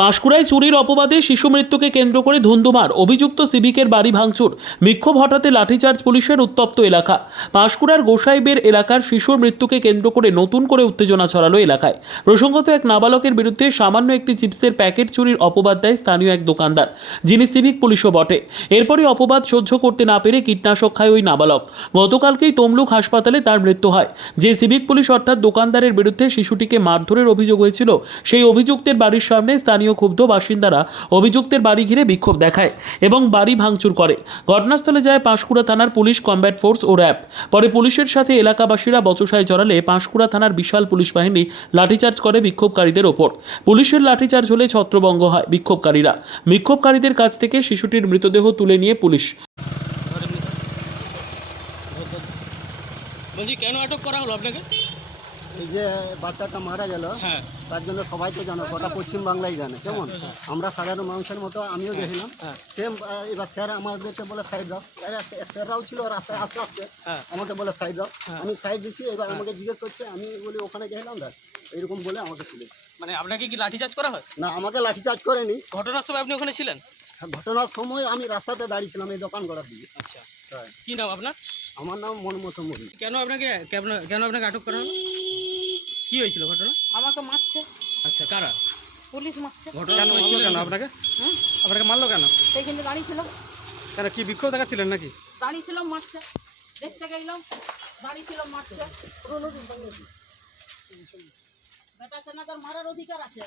পাঁশকুড়ায় চুরির অপবাদে শিশু মৃত্যুকে কেন্দ্র করে ধুন্ধুমার, অভিযুক্ত সিভিকের বাড়ি ভাঙচুর, বিক্ষোভ হটাতে লাঠিচার্জ পুলিশের, উত্তপ্ত এলাকা। পাঁশকুড়ার গোসাইবের এলাকার শিশুর মৃত্যুকে কেন্দ্র করে নতুন করে উত্তেজনা ছড়ালো এলাকায়। প্রসঙ্গত, এক নাবালকের বিরুদ্ধে সামান্য একটি চিপসের প্যাকেট চুরির অপবাদ দেয় স্থানীয় এক দোকানদার, যিনি সিভিক পুলিশও বটে। এরপরই অপবাদ সহ্য করতে না পেরে কীটনাশক খায় ওই নাবালক। গতকালকেই তমলুক হাসপাতালে তার মৃত্যু হয়। যে সিভিক পুলিশ অর্থাৎ দোকানদারের বিরুদ্ধে শিশুটিকে মারধরের অভিযোগ হয়েছিল, সেই অভিযুক্তের বাড়ির সামনে স্থানীয় ক্ষুব্ধ বাসিন্দারা অভিযুক্তের বাড়ি ঘিরে বিক্ষোভ দেখায় এবং বাড়ি ভাঙচুর করে। ঘটনাস্থলে যায় পাঁশকুড়া থানার পুলিশ, কমব্যাট ফোর্স ও র্যাব। পরে পুলিশের সাথে এলাকাবাসীরা বচসায় জড়ালে পাঁশকুড়া থানার বিশাল পুলিশ বাহিনী লাঠিচার্জ করে বিক্ষোভকারীদের ওপর। পুলিশের লাঠিচার্জ হলে ছত্রভঙ্গ হয় বিক্ষোভকারীদের কাছ থেকে শিশুটির মৃতদেহ তুলে নিয়ে পুলিশ। বলছি, কেন আটক করা হলো আপনাকে? এই যে বাচ্চাটা মারা গেল, হ্যাঁ, তার জন্য সবাই তো জানো, গোটা পশ্চিমবাংলাই জানে। কেমন আমরা সাধারণ মানুষের মতো আমিও গেছিলাম সেম। এবার স্যার আমাদেরকে বলে সাইড দাও, স্যাররাও ছিল রাস্তায় আস্তে আস্তে আমাকে বলে সাইড দাও। আমি সাইড দিছি, এবার আমাকে জিজ্ঞেস করছে, আমি বলি ওখানে গেছিলাম দেখ, এরকম বলে আমাকে তুলেছে। মানে আপনাকে কি লাঠিচার্জ করা হয়? না, আমাকে লাঠিচার্জ করেনি। ঘটনার সময় আপনি ওখানে ছিলেন? ঘটনার সময় আমি রাস্তাতে দাঁড়িয়েছিলাম এই দোকান করার দিকে। আচ্ছা, কি নাম আপনার? আমার নাম মনমতো মুড়ি। কেন আপনাকে আটক করা হলো? কি হয়েছিল ঘটনা? আমাকে মারছে, আচ্ছা, কারা? পুলিশ মারছে। ঘটনা কেন আপনাকে আপনাকে মারলো কেন? সেইখানে দাঁড়িয়েছিল, কেন, কি বিক্ষোভ দেখাচ্ছিলেন নাকি? দাঁড়িয়েছিলাম, মারছে। দেখতে গেলাম, দাঁড়িয়েছিলাম, মারছে। বেটা ছেনাদের মারার অধিকার আছে।